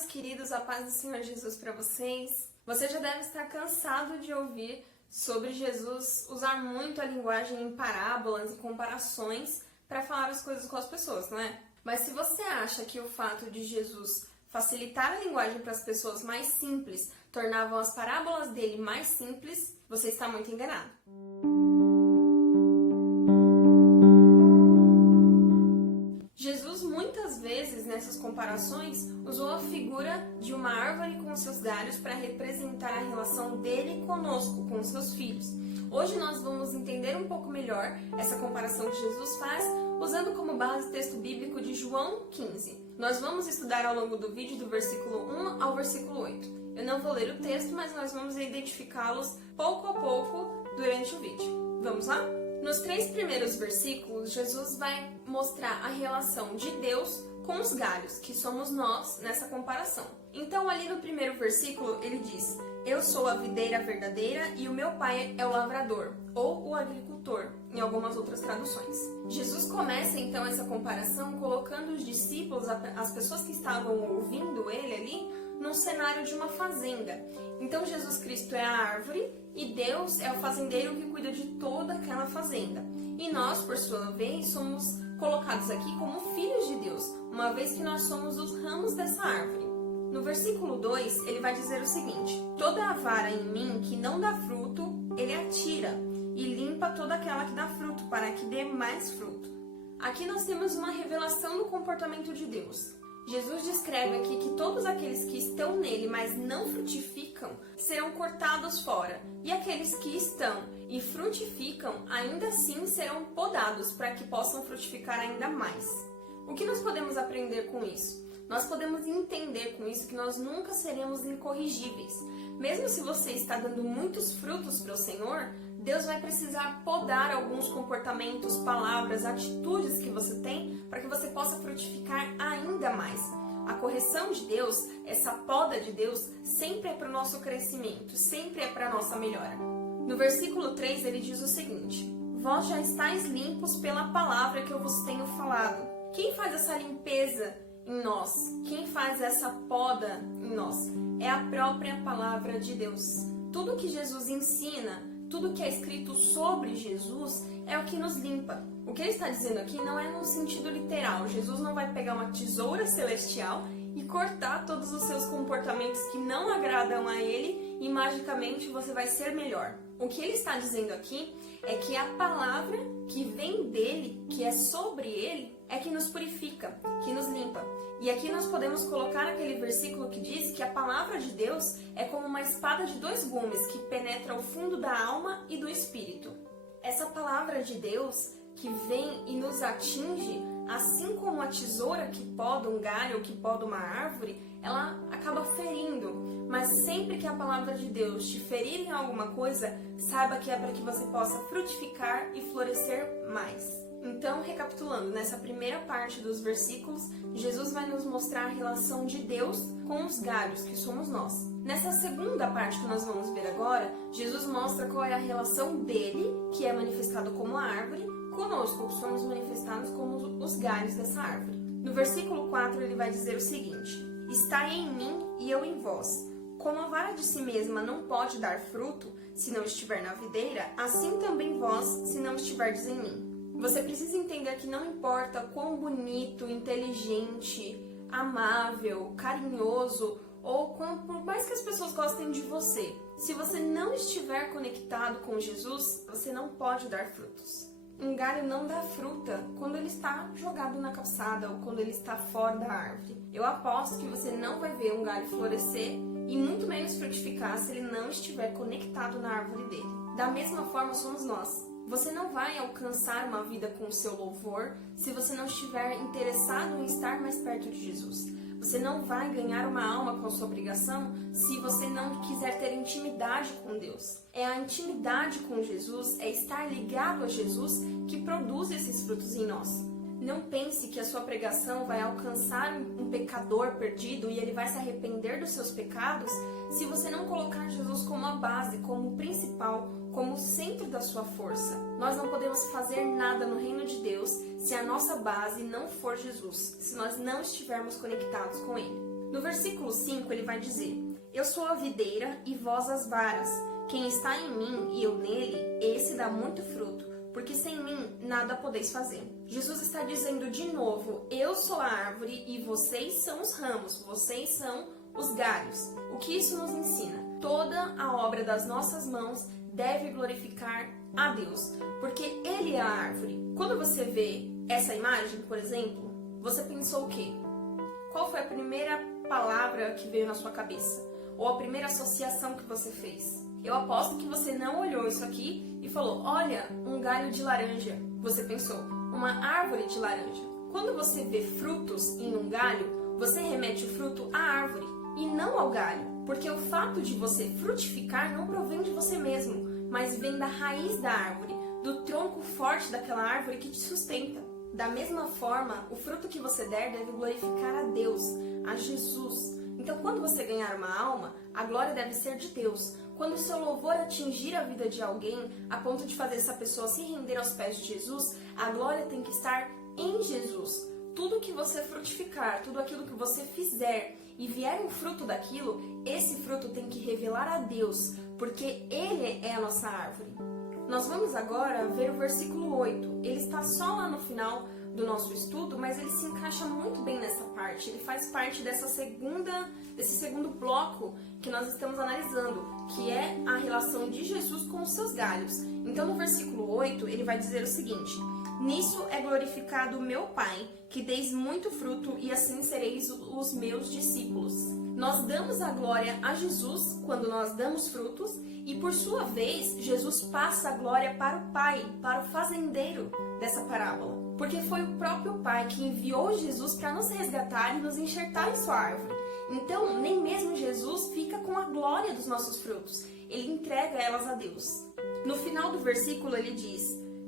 meus queridos, a paz do Senhor Jesus para vocês. Você já deve estar cansado de ouvir sobre Jesus usar muito a linguagem em parábolas e comparações para falar as coisas com as pessoas, não é? Mas se você acha que o fato de Jesus facilitar a linguagem para as pessoas mais simples tornavam as parábolas dele mais simples, você está muito enganado. Jesus muitas vezes nessas comparações usou a figura de uma árvore com seus galhos para representar a relação dele conosco, com os seus filhos. Hoje nós vamos entender um pouco melhor essa comparação que Jesus faz usando como base o texto bíblico de João 15. Nós vamos estudar ao longo do vídeo do versículo 1 ao versículo 8. Eu não vou ler o texto, mas nós vamos identificá-los pouco a pouco durante o vídeo. Vamos lá? Nos 3 primeiros versículos, Jesus vai mostrar a relação de Deus com os galhos, que somos nós nessa comparação. Então, ali no primeiro versículo, ele diz: Eu sou a videira verdadeira e o meu pai é o lavrador, ou o agricultor, em algumas outras traduções. Jesus começa então essa comparação colocando os discípulos, as pessoas que estavam ouvindo ele ali, num cenário de uma fazenda. Então Jesus Cristo é a árvore e Deus é o fazendeiro que cuida de toda aquela fazenda. E nós, por sua vez, somos colocados aqui como filhos de Deus, uma vez que nós somos os ramos dessa árvore. No versículo 2, ele vai dizer o seguinte: Toda a vara em mim que não dá fruto, ele atira, e limpa toda aquela que dá fruto, para que dê mais fruto. Aqui nós temos uma revelação do comportamento de Deus. Jesus descreve aqui que todos aqueles que estão nele, mas não frutificam, serão cortados fora. E aqueles que estão e frutificam, ainda assim serão podados para que possam frutificar ainda mais. O que nós podemos aprender com isso? Nós podemos entender com isso que nós nunca seremos incorrigíveis. Mesmo se você está dando muitos frutos para o Senhor, Deus vai precisar podar alguns comportamentos, palavras, atitudes que você tem para que você possa frutificar ainda mais. A correção de Deus, essa poda de Deus, sempre é para o nosso crescimento, sempre é para a nossa melhora. No versículo 3 ele diz o seguinte: Vós já estáis limpos pela palavra que eu vos tenho falado. Quem faz essa limpeza em nós? Quem faz essa poda em nós? É a própria palavra de Deus. Tudo que Jesus ensina, tudo que é escrito sobre Jesus é o que nos limpa. O que ele está dizendo aqui não é no sentido literal. Jesus não vai pegar uma tesoura celestial e cortar todos os seus comportamentos que não agradam a ele e magicamente você vai ser melhor. O que ele está dizendo aqui é que a palavra que vem dele, que é sobre ele, é que nos purifica, que nos limpa. E aqui nós podemos colocar aquele versículo que diz que a palavra de Deus é como uma espada de 2 gumes que penetra o fundo da alma e do espírito. Essa palavra de Deus que vem e nos atinge, assim como a tesoura que poda um galho ou que poda uma árvore, ela acaba ferindo. Mas sempre que a palavra de Deus te ferir em alguma coisa, saiba que é para que você possa frutificar e florescer mais. Então, recapitulando, nessa primeira parte dos versículos, Jesus vai nos mostrar a relação de Deus com os galhos, que somos nós. Nessa segunda parte que nós vamos ver agora, Jesus mostra qual é a relação dele, que é manifestado como a árvore, conosco, que somos manifestados como os galhos dessa árvore. No versículo 4 ele vai dizer o seguinte: Estai em mim e eu em vós. Como a vara de si mesma não pode dar fruto se não estiver na videira, assim também vós, se não estiverdes em mim. Você precisa entender que não importa quão bonito, inteligente, amável, carinhoso ou por mais que as pessoas gostem de você, se você não estiver conectado com Jesus, você não pode dar frutos. Um galho não dá fruta quando ele está jogado na calçada ou quando ele está fora da árvore. Eu aposto que você não vai ver um galho florescer e muito menos frutificar se ele não estiver conectado na árvore dele. Da mesma forma somos nós. Você não vai alcançar uma vida com o seu louvor se você não estiver interessado em estar mais perto de Jesus. Você não vai ganhar uma alma com a sua pregação se você não quiser ter intimidade com Deus. É a intimidade com Jesus, é estar ligado a Jesus que produz esses frutos em nós. Não pense que a sua pregação vai alcançar um pecador perdido e ele vai se arrepender dos seus pecados se você não colocar Jesus como a base, como o principal, como o centro da sua força. Nós não podemos fazer nada no reino de Deus se a nossa base não for Jesus, se nós não estivermos conectados com Ele. No versículo 5 ele vai dizer: eu sou a videira e vós as varas. Quem está em mim e eu nele, esse dá muito fruto, porque sem mim nada podeis fazer. Jesus está dizendo de novo: eu sou a árvore e vocês são os ramos, vocês são os galhos. O que isso nos ensina? Toda a obra das nossas mãos deve glorificar a Deus, porque Ele é a árvore. Quando você vê essa imagem, por exemplo, você pensou o quê? Qual foi a primeira palavra que veio na sua cabeça? Ou a primeira associação que você fez? Eu aposto que você não olhou isso aqui e falou: olha, um galho de laranja. Você pensou: uma árvore de laranja. Quando você vê frutos em um galho, você remete o fruto à árvore e não ao galho, porque o fato de você frutificar não provém de você mesmo, mas vem da raiz da árvore, do tronco forte daquela árvore que te sustenta. Da mesma forma, o fruto que você der deve glorificar a Deus, a Jesus. Então, quando você ganhar uma alma, a glória deve ser de Deus. Quando o seu louvor atingir a vida de alguém, a ponto de fazer essa pessoa se render aos pés de Jesus, a glória tem que estar em Jesus. Tudo que você frutificar, tudo aquilo que você fizer e vier um fruto daquilo, esse fruto tem que revelar a Deus, porque Ele é a nossa árvore. Nós vamos agora ver o versículo 8. Ele está só lá no final do nosso estudo, mas ele se encaixa muito bem nessa parte. Ele faz parte desse segundo bloco que nós estamos analisando, que é a relação de Jesus com os seus galhos. Então, no versículo 8, ele vai dizer o seguinte: nisso é glorificado o meu Pai, que deis muito fruto, e assim sereis os meus discípulos. Nós damos a glória a Jesus quando nós damos frutos, e por sua vez, Jesus passa a glória para o Pai, para o fazendeiro dessa parábola. Porque foi o próprio Pai que enviou Jesus para nos resgatar e nos enxertar em sua árvore. Então, nem mesmo Jesus fica com a glória dos nossos frutos. Ele entrega elas a Deus. No final do versículo ele diz: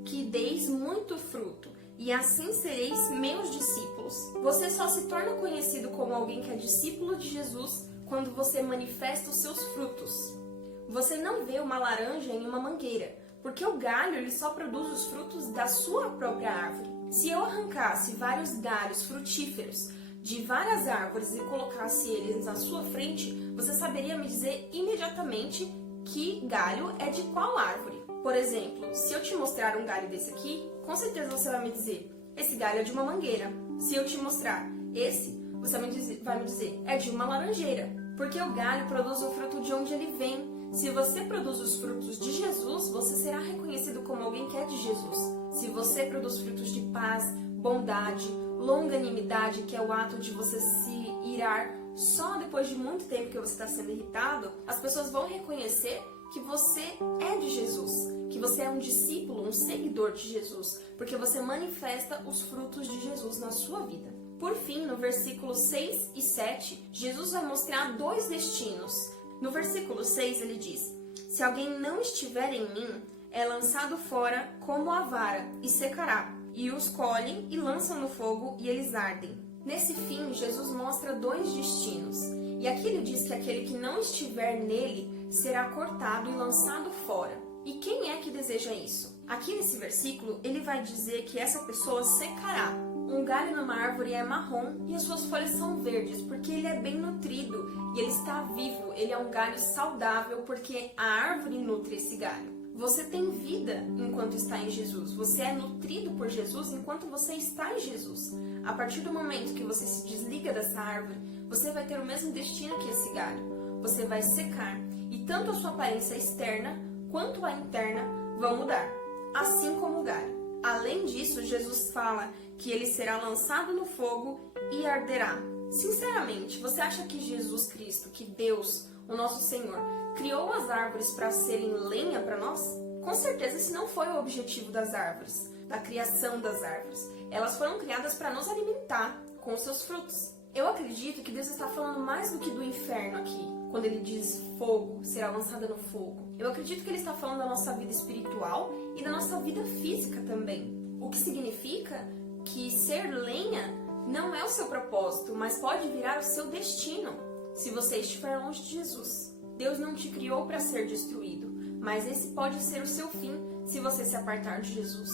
que deis muito fruto, e assim sereis meus discípulos. Você só se torna conhecido como alguém que é discípulo de Jesus quando você manifesta os seus frutos. Você não vê uma laranja em uma mangueira, porque o galho ele só produz os frutos da sua própria árvore. Se eu arrancasse vários galhos frutíferos de várias árvores e colocasse eles na sua frente, você saberia me dizer imediatamente que galho é de qual árvore. Por exemplo, se eu te mostrar um galho desse aqui, com certeza você vai me dizer: esse galho é de uma mangueira. Se eu te mostrar esse, você vai me dizer: é de uma laranjeira. Porque o galho produz o fruto de onde ele vem. Se você produz os frutos de Jesus, você será reconhecido como alguém que é de Jesus. Se você produz frutos de paz, bondade, longanimidade, que é o ato de você se irar só depois de muito tempo que você está sendo irritado, as pessoas vão reconhecer que você é de Jesus, que você é um discípulo, um seguidor de Jesus, porque você manifesta os frutos de Jesus na sua vida. Por fim, no versículo 6 e 7, Jesus vai mostrar dois destinos. No versículo 6 ele diz: se alguém não estiver em mim, é lançado fora como a vara e secará, e os colhem e lançam no fogo e eles ardem. Nesse fim, Jesus mostra dois destinos. E aqui ele diz que aquele que não estiver nele será cortado e lançado fora. E quem é que deseja isso? Aqui nesse versículo, ele vai dizer que essa pessoa secará. Um galho numa árvore é marrom e as suas folhas são verdes, porque ele é bem nutrido e ele está vivo. Ele é um galho saudável porque a árvore nutre esse galho. Você tem vida enquanto está em Jesus. Você é nutrido por Jesus enquanto você está em Jesus. A partir do momento que você se desliga dessa árvore, você vai ter o mesmo destino que esse galho. Você vai secar. E tanto a sua aparência externa quanto a interna vão mudar, assim como o galho. Além disso, Jesus fala que ele será lançado no fogo e arderá. Sinceramente, você acha que Jesus Cristo, que Deus, o nosso Senhor, criou as árvores para serem lenha para nós? Com certeza esse não foi o objetivo das árvores, da criação das árvores. Elas foram criadas para nos alimentar com os seus frutos. Eu acredito que Deus está falando mais do que do inferno aqui, quando ele diz fogo, será lançada no fogo. Eu acredito que ele está falando da nossa vida espiritual e da nossa vida física também. O que significa que ser lenha não é o seu propósito, mas pode virar o seu destino se você estiver longe de Jesus. Deus não te criou para ser destruído, mas esse pode ser o seu fim se você se apartar de Jesus.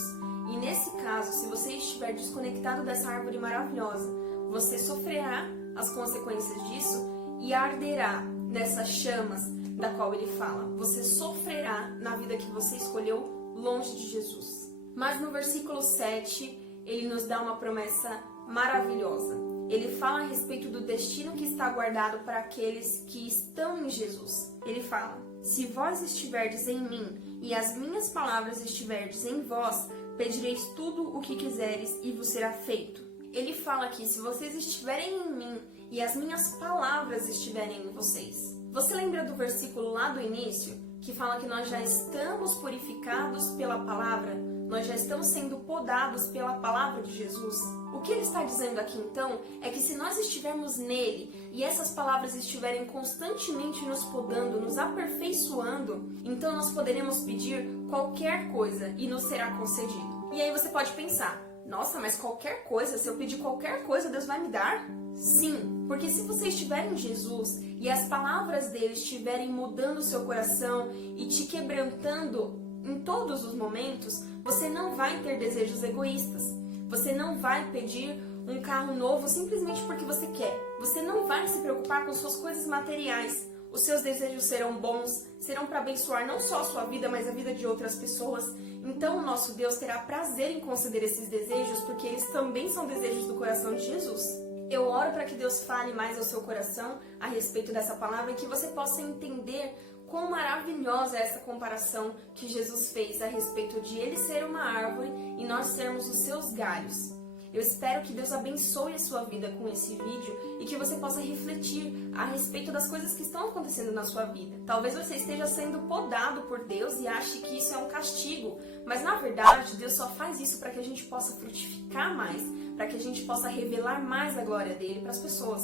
E nesse caso, se você estiver desconectado dessa árvore maravilhosa, você sofrerá as consequências disso e arderá nessas chamas da qual ele fala. Você sofrerá na vida que você escolheu longe de Jesus. Mas no versículo 7, ele nos dá uma promessa maravilhosa. Ele fala a respeito do destino que está guardado para aqueles que estão em Jesus. Ele fala: se vós estiverdes em mim e as minhas palavras estiverdes em vós, pedireis tudo o que quiseres e vos será feito. Ele fala aqui: se vocês estiverem em mim e as minhas palavras estiverem em vocês. Você lembra do versículo lá do início, que fala que nós já estamos purificados pela palavra? Nós já estamos sendo podados pela palavra de Jesus? O que ele está dizendo aqui então é que se nós estivermos nele e essas palavras estiverem constantemente nos podando, nos aperfeiçoando, então nós poderemos pedir qualquer coisa e nos será concedido. E aí você pode pensar: nossa, mas qualquer coisa, se eu pedir qualquer coisa, Deus vai me dar? Sim, porque se você estiver em Jesus e as palavras dele estiverem mudando o seu coração e te quebrantando em todos os momentos, você não vai ter desejos egoístas. Você não vai pedir um carro novo simplesmente porque você quer. Você não vai se preocupar com suas coisas materiais. Os seus desejos serão bons, serão para abençoar não só a sua vida, mas a vida de outras pessoas. Então o nosso Deus terá prazer em conceder esses desejos, porque eles também são desejos do coração de Jesus. Eu oro para que Deus fale mais ao seu coração a respeito dessa palavra e que você possa entender quão maravilhosa é essa comparação que Jesus fez a respeito de ele ser uma árvore e nós sermos os seus galhos. Eu espero que Deus abençoe a sua vida com esse vídeo e que você possa refletir a respeito das coisas que estão acontecendo na sua vida. Talvez você esteja sendo podado por Deus e ache que isso é um castigo, mas na verdade Deus só faz isso para que a gente possa frutificar mais, para que a gente possa revelar mais a glória dele para as pessoas.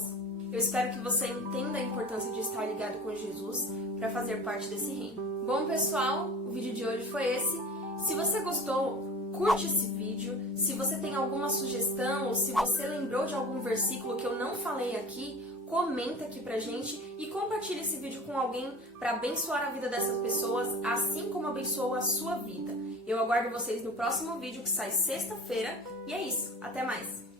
Eu espero que você entenda a importância de estar ligado com Jesus para fazer parte desse reino. Bom, pessoal, o vídeo de hoje foi esse. Se você gostou, curte esse vídeo. Se você tem alguma sugestão ou se você lembrou de algum versículo que eu não falei aqui, comenta aqui pra gente e compartilhe esse vídeo com alguém para abençoar a vida dessas pessoas, assim como abençoou a sua vida. Eu aguardo vocês no próximo vídeo que sai sexta-feira. E é isso. Até mais!